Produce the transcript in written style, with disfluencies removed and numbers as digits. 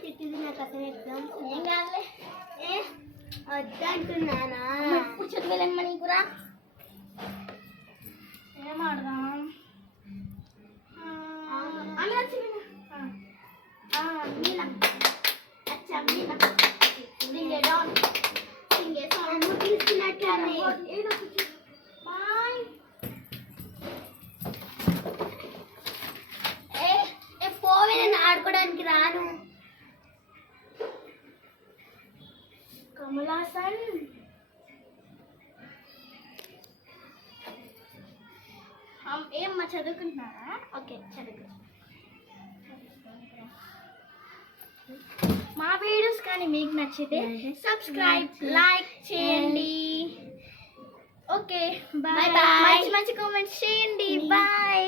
తిట్టింది నాకు అసలు ఎగ్జామ్స్ ఏం కాదులే వద్దంటున్నానా ఇప్పుడు చదివేలేమ్మా నీకురా ఏం ఆడదాం మీనా అచ్చా మీనా సింగే డౌన్ సింగే సాంగ్ పిలుస్తున్నట్లనే బాయ్ ఏ పోవే నేను ఆడుకోవడానికి రాను కమలాసన్ ఏమ్మా చదువుకుంటున్నారా ఓకే చదువుకు మా వీడియోస్ కానీ మీకు నచ్చితే సబ్స్క్రైబ్ లైక్ చేయండి ఓకే బాయ్ మంచి మంచి కామెంట్స్ చేయండి బాయ్